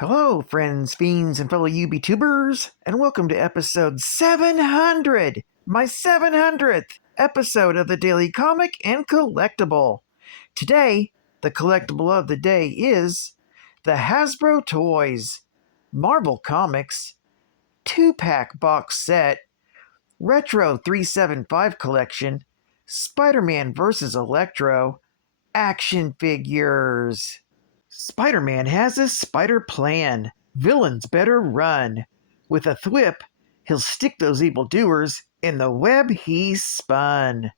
Hello, friends, fiends, and fellow UBTubers, and welcome to episode 700, my 700th episode of the Daily Comic and Collectible. Today, the collectible of the day is the Hasbro Toys Marvel Comics 2-pack box set, Retro 375 collection, Spider-Man vs. Electro, action figures. Spider-Man has a spider plan. Villains better run. With a thwip, he'll stick those evildoers in the web he's spun.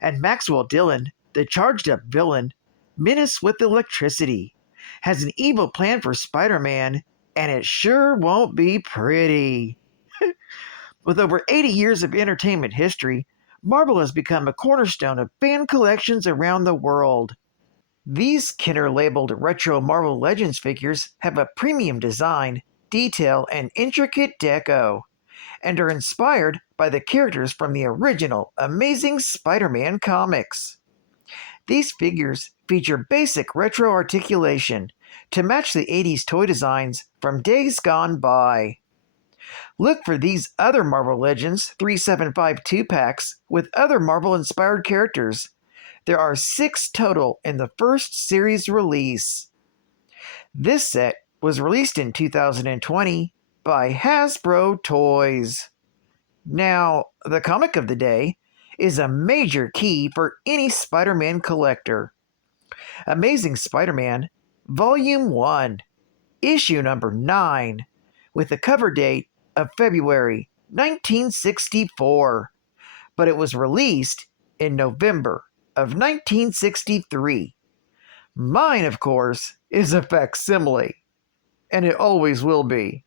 And Maxwell Dillon, the charged-up villain, menaced with electricity, has an evil plan for Spider-Man, and it sure won't be pretty. With over 80 years of entertainment history, Marvel has become a cornerstone of fan collections around the world. These Kenner-labeled Retro Marvel Legends figures have a premium design, detail, and intricate deco, and are inspired by the characters from the original Amazing Spider-Man comics. These figures feature basic retro articulation to match the 80s toy designs from days gone by. Look for these other Marvel Legends 375 2-packs with other Marvel-inspired characters. There are 6 total in the first series release. This set was released in 2020 by Hasbro Toys. Now, the comic of the day is a major key for any Spider-Man collector. Amazing Spider-Man, Volume 1, Issue number 9, with a cover date of February 1964, but it was released in November of 1963. Mine, of course, is a facsimile, and it always will be,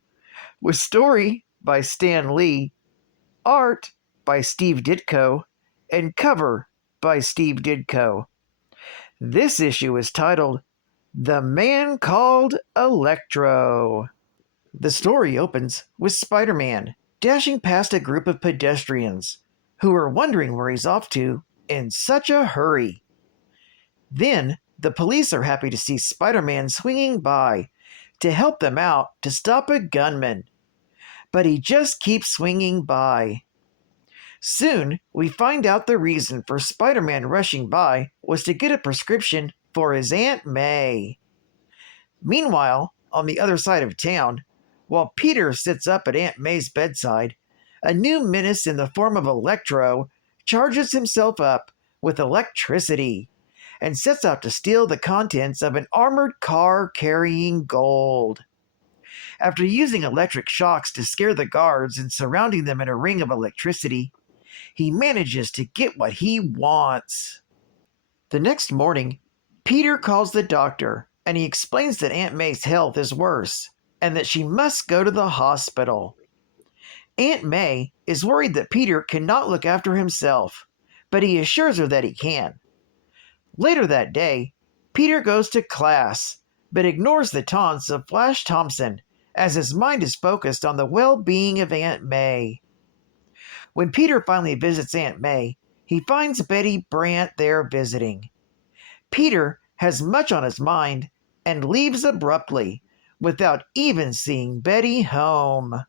with story by Stan Lee, art by Steve Ditko, and cover by Steve Ditko. This issue is titled The Man Called Electro. The story opens with Spider-Man dashing past a group of pedestrians who are wondering where he's off to in such a hurry. Then, the police are happy to see Spider-Man swinging by to help them out to stop a gunman. But he just keeps swinging by. Soon, we find out the reason for Spider-Man rushing by was to get a prescription for his Aunt May. Meanwhile, on the other side of town, while Peter sits up at Aunt May's bedside, a new menace in the form of Electro charges himself up with electricity and sets out to steal the contents of an armored car carrying gold. After using electric shocks to scare the guards and surrounding them in a ring of electricity, he manages to get what he wants. The next morning, Peter calls the doctor and he explains that Aunt May's health is worse and that she must go to the hospital. Aunt May is worried that Peter cannot look after himself, but he assures her that he can. Later that day, Peter goes to class, but ignores the taunts of Flash Thompson as his mind is focused on the well-being of Aunt May. When Peter finally visits Aunt May, he finds Betty Brant there visiting. Peter has much on his mind and leaves abruptly, without even seeing Betty home.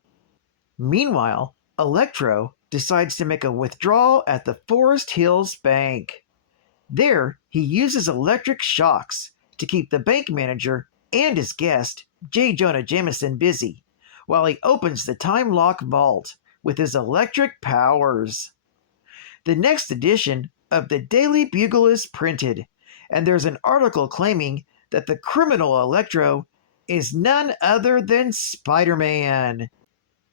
Meanwhile, Electro decides to make a withdrawal at the Forest Hills Bank. There, he uses electric shocks to keep the bank manager and his guest, J. Jonah Jameson, busy, while he opens the time lock vault with his electric powers. The next edition of the Daily Bugle is printed, and there's an article claiming that the criminal Electro is none other than Spider-Man.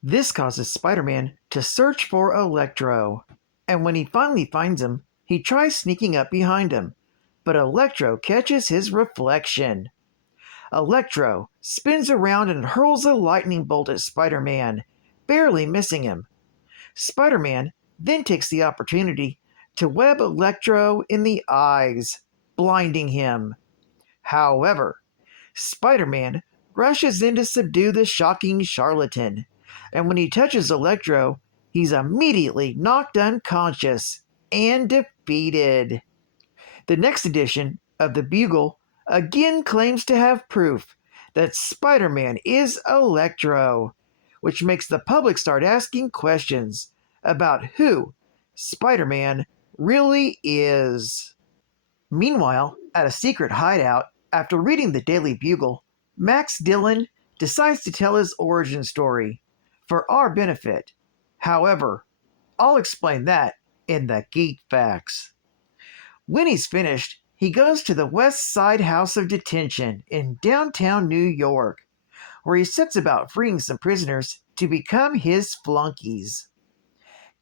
This causes Spider-Man to search for Electro, and when he finally finds him, he tries sneaking up behind him, but Electro catches his reflection. Electro spins around and hurls a lightning bolt at Spider-Man, barely missing him. Spider-Man then takes the opportunity to web Electro in the eyes, blinding him. However, Spider-Man rushes in to subdue the shocking charlatan, and when he touches Electro, he's immediately knocked unconscious and defeated. The next edition of the Bugle again claims to have proof that Spider-Man is Electro, which makes the public start asking questions about who Spider-Man really is. Meanwhile, at a secret hideout, after reading the Daily Bugle, Max Dillon decides to tell his origin story for our benefit. However, I'll explain that in the Geek Facts. When he's finished, he goes to the West Side House of Detention in downtown New York, where he sets about freeing some prisoners to become his flunkies.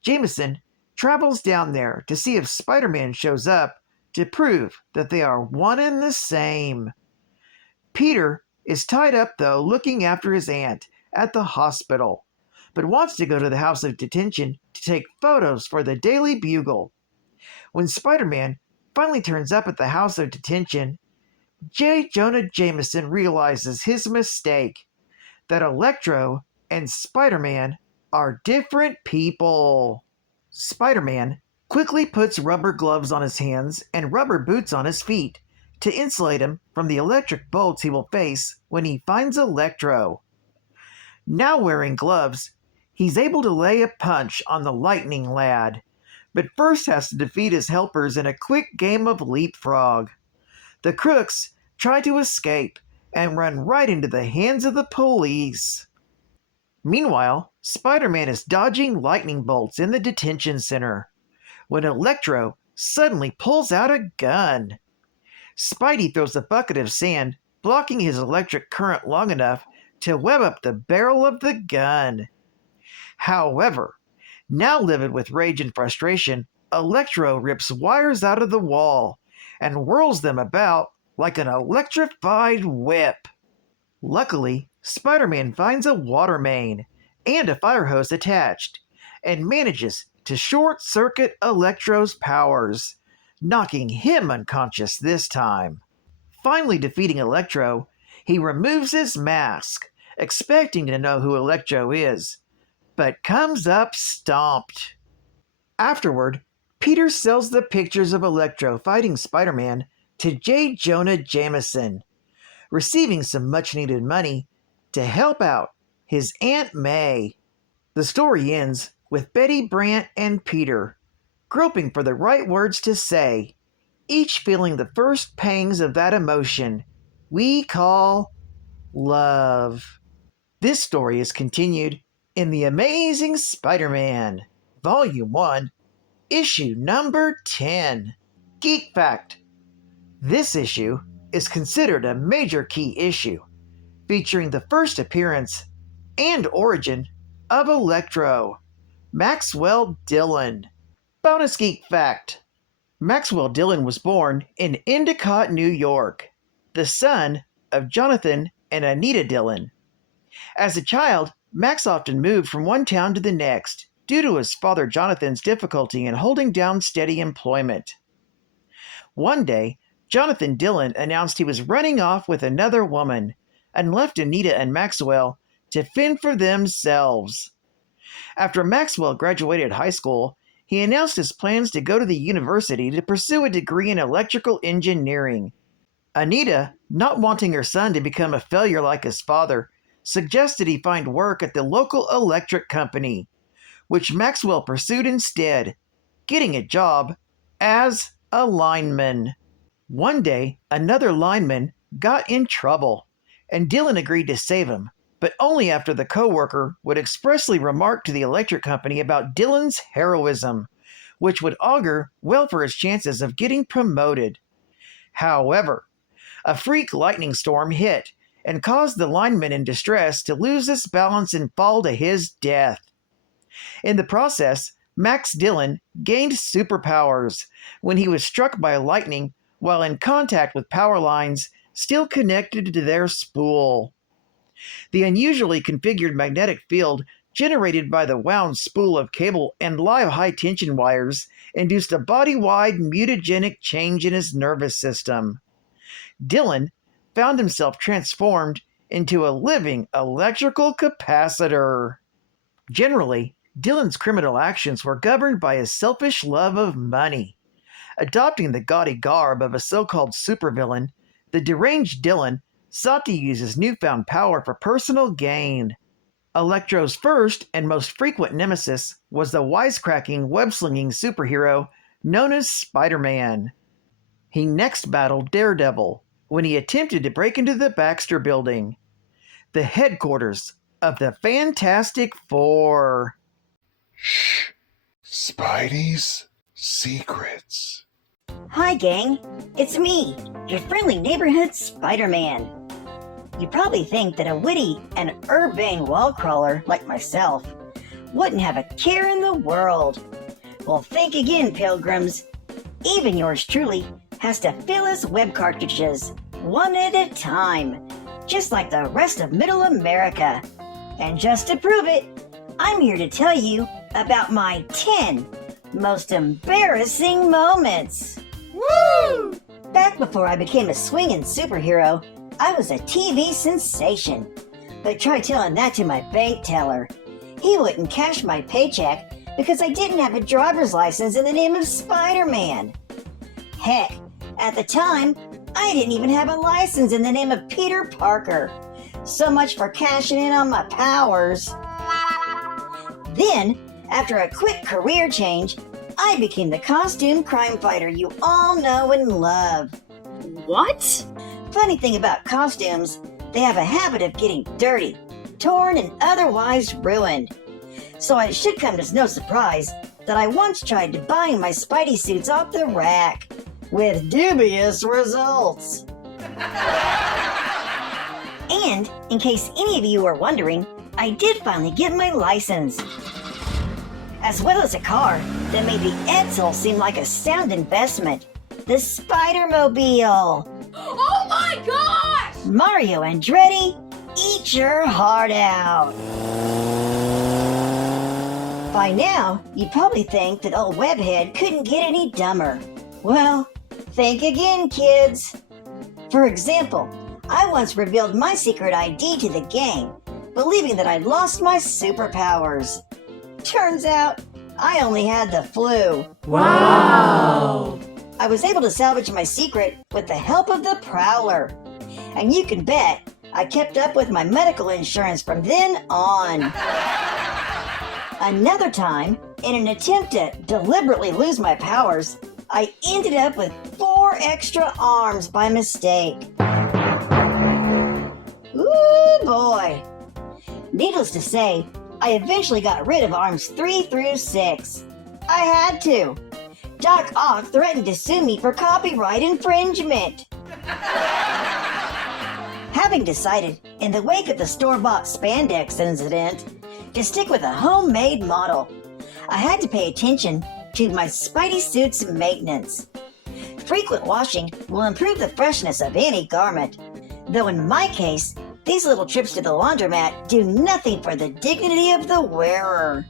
Jameson travels down there to see if Spider-Man shows up to prove that they are one and the same. Peter is tied up, though, looking after his aunt at the hospital, but wants to go to the House of Detention to take photos for the Daily Bugle. When Spider-Man finally turns up at the House of Detention, J. Jonah Jameson realizes his mistake, that Electro and Spider-Man are different people. Spider-Man quickly puts rubber gloves on his hands and rubber boots on his feet to insulate him from the electric bolts he will face when he finds Electro. Now wearing gloves, he's able to lay a punch on the lightning lad, but first has to defeat his helpers in a quick game of leapfrog. The crooks try to escape and run right into the hands of the police. Meanwhile, Spider-Man is dodging lightning bolts in the detention center when Electro suddenly pulls out a gun. Spidey throws a bucket of sand, blocking his electric current long enough to web up the barrel of the gun. However, now livid with rage and frustration, Electro rips wires out of the wall and whirls them about like an electrified whip. Luckily, Spider-Man finds a water main and a fire hose attached, and manages to short-circuit Electro's powers, knocking him unconscious this time. Finally defeating Electro, he removes his mask, expecting to know who Electro is, but comes up stomped. Afterward, Peter sells the pictures of Electro fighting Spider-Man to J. Jonah Jameson, receiving some much-needed money to help out his Aunt May. The story ends with Betty Brant and Peter groping for the right words to say, each feeling the first pangs of that emotion we call love. This story is continued in The Amazing Spider-Man, Volume 1, Issue number 10. Geek Fact: this issue is considered a major key issue, featuring the first appearance and origin of Electro, Maxwell Dillon. Bonus Geek Fact: Maxwell Dillon was born in Endicott, New York, the son of Jonathan and Anita Dillon. As a child, Max often moved from one town to the next due to his father Jonathan's difficulty in holding down steady employment. One day, Jonathan Dillon announced he was running off with another woman and left Anita and Maxwell to fend for themselves. After Maxwell graduated high school, he announced his plans to go to the university to pursue a degree in electrical engineering. Anita, not wanting her son to become a failure like his father, suggested he find work at the local electric company, which Maxwell pursued instead, getting a job as a lineman. One day, another lineman got in trouble, and Dillon agreed to save him, but only after the coworker would expressly remark to the electric company about Dillon's heroism, which would augur well for his chances of getting promoted. However, a freak lightning storm hit and caused the lineman in distress to lose his balance and fall to his death. In the process, Max Dillon gained superpowers when he was struck by lightning while in contact with power lines still connected to their spool. The unusually configured magnetic field generated by the wound spool of cable and live high-tension wires induced a body-wide mutagenic change in his nervous system. Dillon found himself transformed into a living electrical capacitor. Generally, Dillon's criminal actions were governed by his selfish love of money. Adopting the gaudy garb of a so-called supervillain, the deranged Dillon sought to use his newfound power for personal gain. Electro's first and most frequent nemesis was the wisecracking, web-slinging superhero known as Spiderman. He next battled Daredevil when he attempted to break into the Baxter Building, the headquarters of the Fantastic Four. Shh! Spidey's secrets. Hi, gang. It's me, your friendly neighborhood Spider-Man. You probably think that a witty and urbane wall crawler like myself wouldn't have a care in the world. Well, think again, pilgrims. Even yours truly has to fill his web cartridges one at a time, just like the rest of Middle America. And just to prove it, I'm here to tell you about my 10 most embarrassing moments. Woo! Back before I became a swinging superhero, I was a TV sensation. But try telling that to my bank teller. He wouldn't cash my paycheck because I didn't have a driver's license in the name of Spider-Man. Heck, at the time, I didn't even have a license in the name of Peter Parker. So much for cashing in on my powers. Then, after a quick career change, I became the costume crime fighter you all know and love. What? Funny thing about costumes, they have a habit of getting dirty, torn, and otherwise ruined. So it should come as no surprise that I once tried to buy my Spidey suits off the rack, with dubious results. And, in case any of you are wondering, I did finally get my license. As well as a car that made the Edsel seem like a sound investment. The Spider-Mobile. Oh my gosh! Mario Andretti, eat your heart out. By now, you probably think that old Webhead couldn't get any dumber. Well, think again, kids. For example, I once revealed my secret ID to the gang, believing that I'd lost my superpowers. Turns out, I only had the flu. Wow! I was able to salvage my secret with the help of the Prowler. And you can bet I kept up with my medical insurance from then on. Another time, in an attempt to deliberately lose my powers, I ended up with 4 extra arms by mistake. Ooh boy! Needless to say, I eventually got rid of arms 3 through 6. I had to. Doc Ock threatened to sue me for copyright infringement. Having decided, in the wake of the store-bought spandex incident, to stick with a homemade model, I had to pay attention to my Spidey suit's maintenance. Frequent washing will improve the freshness of any garment, though in my case, these little trips to the laundromat do nothing for the dignity of the wearer.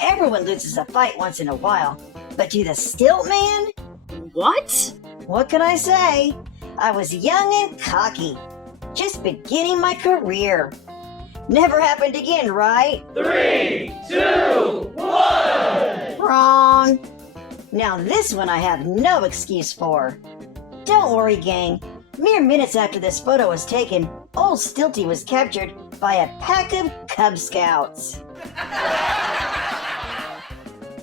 Everyone loses a fight once in a while, but to the stilt man? What? What can I say? I was young and cocky, just beginning my career. Never happened again, right? 3, 2, 1! Wrong. Now this one I have no excuse for. Don't worry, gang. Mere minutes after this photo was taken, old Stilty was captured by a pack of Cub Scouts.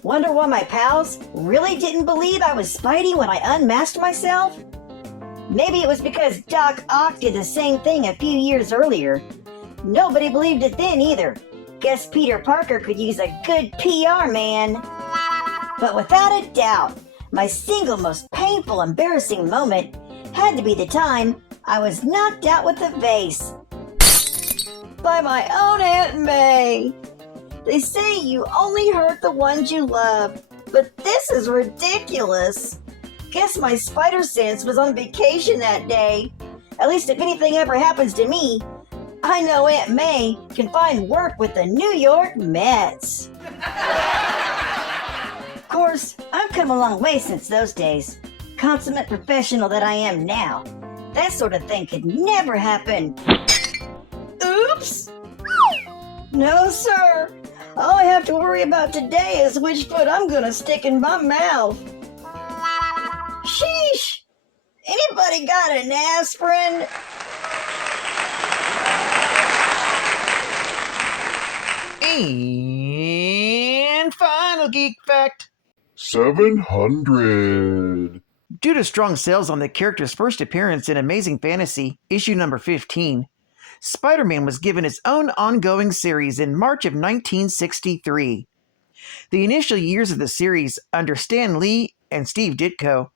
Wonder why my pals really didn't believe I was Spidey when I unmasked myself? Maybe it was because Doc Ock did the same thing a few years earlier. Nobody believed it then either. Guess Peter Parker could use a good PR man. But without a doubt, my single most painful, embarrassing moment had to be the time I was knocked out with a vase by my own Aunt May. They say you only hurt the ones you love, but this is ridiculous. Guess my spider sense was on vacation that day. At least if anything ever happens to me, I know Aunt May can find work with the New York Mets. Of course, I've come a long way since those days. Consummate professional that I am now. That sort of thing could never happen. Oops! No, sir. All I have to worry about today is which foot I'm gonna stick in my mouth. Sheesh! Anybody got an aspirin? And final geek fact. 700. Due to strong sales on the character's first appearance in Amazing Fantasy, issue number 15, Spider-Man was given its own ongoing series in March of 1963. The initial years of the series, under Stan Lee and Steve Ditko,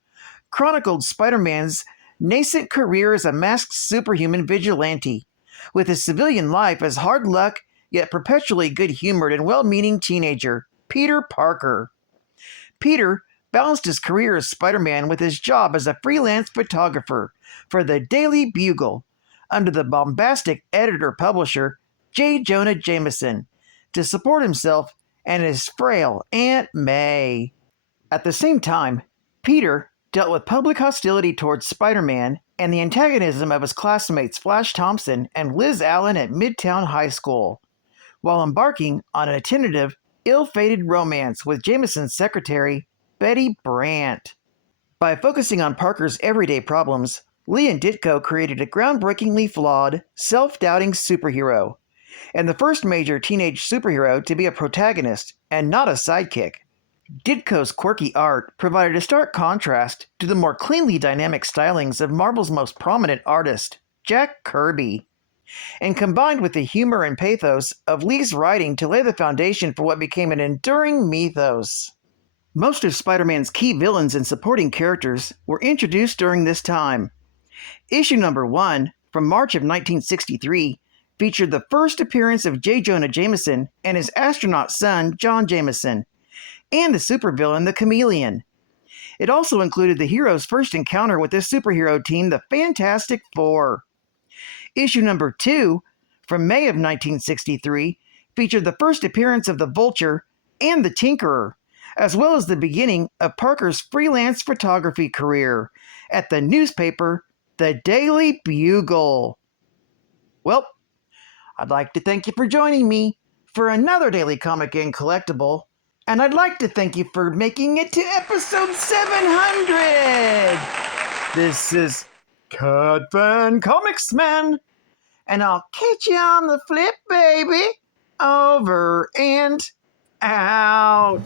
chronicled Spider-Man's nascent career as a masked superhuman vigilante, with his civilian life as hard luck yet perpetually good-humored and well-meaning teenager, Peter Parker. Peter balanced his career as Spider-Man with his job as a freelance photographer for the Daily Bugle, under the bombastic editor-publisher J. Jonah Jameson, to support himself and his frail Aunt May. At the same time, Peter dealt with public hostility towards Spider-Man and the antagonism of his classmates Flash Thompson and Liz Allen at Midtown High School, while embarking on a tentative, ill-fated romance with Jameson's secretary, Betty Brant. By focusing on Parker's everyday problems, Lee and Ditko created a groundbreakingly flawed, self-doubting superhero, and the first major teenage superhero to be a protagonist and not a sidekick. Ditko's quirky art provided a stark contrast to the more cleanly dynamic stylings of Marvel's most prominent artist, Jack Kirby, and combined with the humor and pathos of Lee's writing to lay the foundation for what became an enduring mythos. Most of Spider-Man's key villains and supporting characters were introduced during this time. Issue number 1, from March of 1963, featured the first appearance of J. Jonah Jameson and his astronaut son, John Jameson, and the supervillain, the Chameleon. It also included the hero's first encounter with this superhero team, the Fantastic Four. Issue number 2, from May of 1963, featured the first appearance of the Vulture and the Tinkerer, as well as the beginning of Parker's freelance photography career at the newspaper, the Daily Bugle. Well, I'd like to thank you for joining me for another Daily Comic and Collectible, and I'd like to thank you for making it to episode 700! This is Cat Fan Comics Man, and I'll catch you on the flip, baby! Over and out!